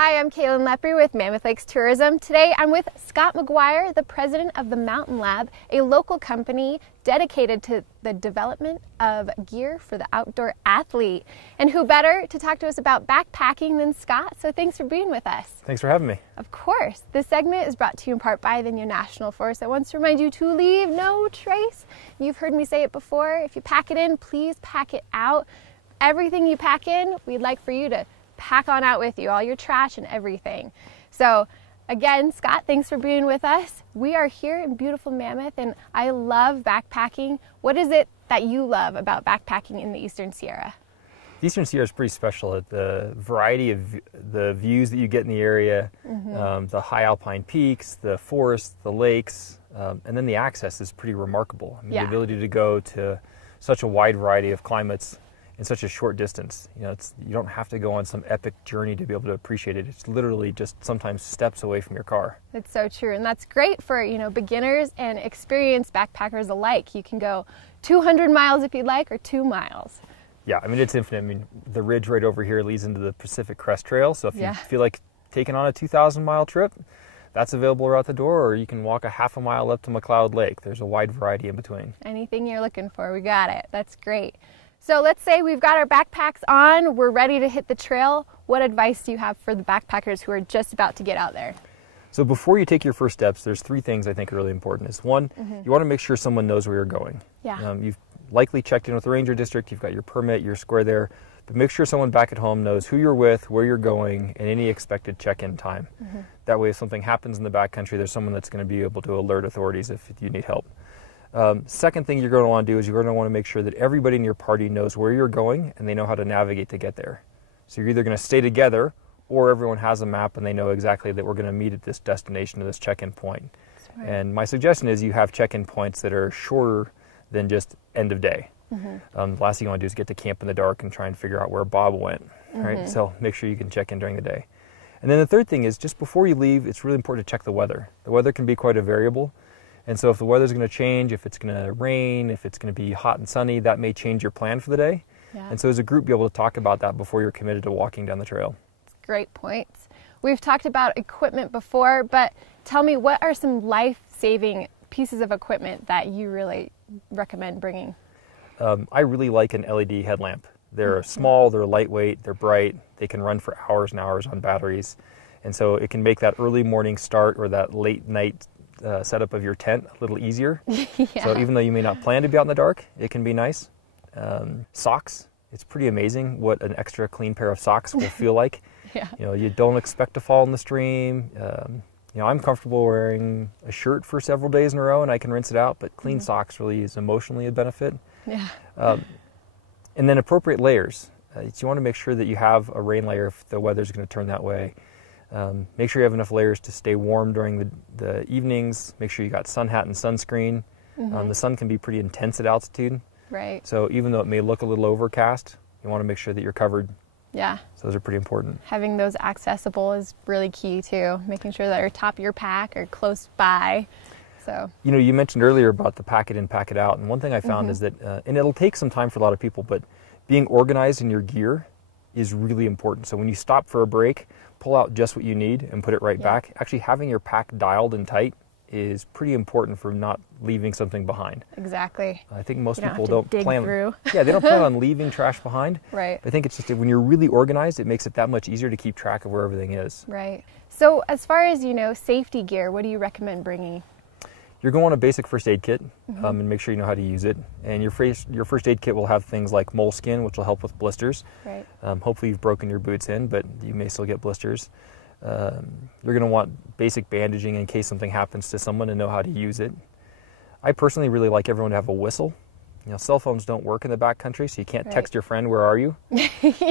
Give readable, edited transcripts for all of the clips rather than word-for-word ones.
Hi, I'm Kaylin Lepre with Mammoth Lakes Tourism. Today I'm with Scott McGuire, the president of the Mountain Lab, a local company dedicated to the development of gear for the outdoor athlete. And who better to talk to us about backpacking than Scott? So thanks for being with us. Thanks for having me. Of course. This segment is brought to you in part by the National Forest that wants to remind you to leave no trace. You've heard me say it before. If you pack it in, please pack it out. Everything you pack in, we'd like for you to pack on out with you, all your trash and everything. So again, Scott, thanks for being with us. We are here in beautiful Mammoth and I love backpacking. What is it that you love about backpacking in the Eastern Sierra? The Eastern Sierra is pretty special at the variety of the views that you get in the area, the high alpine peaks, the forests, the lakes, and then the access is pretty remarkable. I mean, the ability to go to such a wide variety of climates in such a short distance. You know, you don't have to go on some epic journey to be able to appreciate it. It's literally just sometimes steps away from your car. It's so true, and that's great for, beginners and experienced backpackers alike. You can go 200 miles if you'd like, or 2 miles. Yeah, I mean, it's infinite. I mean, the ridge right over here leads into the Pacific Crest Trail, so if you feel like taking on a 2,000-mile trip, that's available right out the door, or you can walk a half a mile up to McLeod Lake. There's a wide variety in between. Anything you're looking for, we got it. That's great. So let's say we've got our backpacks on, we're ready to hit the trail. What advice do you have for the backpackers who are just about to get out there? So before you take your first steps, there's 3 things I think are really important. Is one, you want to make sure someone knows where you're going. Yeah. You've likely checked in with the ranger district, you've got your permit, your square there, but make sure someone back at home knows who you're with, where you're going, and any expected check-in time. That way if something happens in the backcountry, there's someone that's going to be able to alert authorities if you need help. Second thing you're going to want to do is you're going to want to make sure that everybody in your party knows where you're going and they know how to navigate to get there. So you're either going to stay together or everyone has a map and they know exactly that we're going to meet at this destination or this check-in point. And my suggestion is you have check-in points that are shorter than just end of day. The last thing you want to do is get to camp in the dark and try and figure out where Bob went. Right? So make sure you can check in during the day. And then the third thing is just before you leave, it's really important to check the weather. The weather can be quite a variable. And so if the weather's going to change, if it's going to rain, if it's going to be hot and sunny, that may change your plan for the day. And so as a group, be able to talk about that before you're committed to walking down the trail. Great points. We've talked about equipment before, but tell me, what are some life-saving pieces of equipment that you really recommend bringing? I really like an LED headlamp. They're small, they're lightweight, they're bright, they can run for hours and hours on batteries. And so it can make that early morning start or that late night setup of your tent a little easier. So even though you may not plan to be out in the dark, it can be nice. Socks, it's pretty amazing what an extra clean pair of socks will feel like. You don't expect to fall in the stream. I'm comfortable wearing a shirt for several days in a row and I can rinse it out, but clean socks really is emotionally a benefit. And then appropriate layers. You want to make sure that you have a rain layer if the weather's going to turn that way. Make sure you have enough layers to stay warm during the evenings. Make sure you got sun hat and sunscreen. The sun can be pretty intense at altitude. So even though it may look a little overcast, you want to make sure that you're covered. So those are pretty important. Having those accessible is really key too. Making sure that they're top of your pack or close by. So you mentioned earlier about the pack it in, pack it out. And one thing I found is that, and it'll take some time for a lot of people, but being organized in your gear is really important. So when you stop for a break, pull out just what you need and put it right back. Actually having your pack dialed and tight is pretty important for not leaving something behind. Exactly. I think most people don't plan through. They don't plan on leaving trash behind. I think it's just when you're really organized, it makes it that much easier to keep track of where everything is. So as far as, safety gear, what do you recommend bringing? You're going on a basic first aid kit and make sure you know how to use it. And your first aid kit will have things like moleskin, which will help with blisters. Hopefully you've broken your boots in, but you may still get blisters. You're going to want basic bandaging in case something happens to someone and know how to use it. I personally really like everyone to have a whistle. Cell phones don't work in the backcountry, so you can't text your friend, "Where are you?"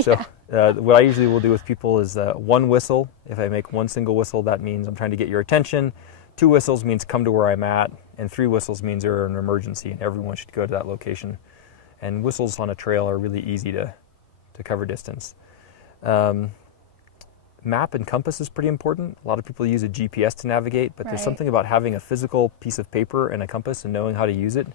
So what I usually will do with people is 1 whistle. If I make 1 single whistle, that means I'm trying to get your attention. 2 whistles means come to where I'm at, and 3 whistles means you're in an emergency and everyone should go to that location. And whistles on a trail are really easy to cover distance. Map and compass is pretty important. A lot of people use a GPS to navigate, but there's something about having a physical piece of paper and a compass and knowing how to use it.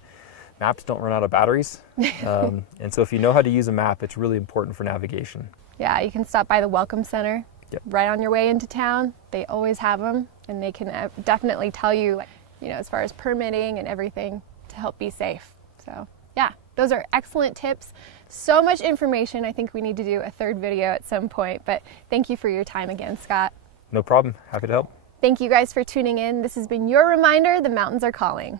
Maps don't run out of batteries, and so if you know how to use a map, it's really important for navigation. You can stop by the Welcome Center. right on your way into town. They always have them, and they can definitely tell you, as far as permitting and everything to help be safe. So yeah, those are excellent tips. So much information. I think we need to do a third video at some point, but thank you for your time again, Scott. No problem. Happy to help. Thank you guys for tuning in. This has been your reminder, the mountains are calling.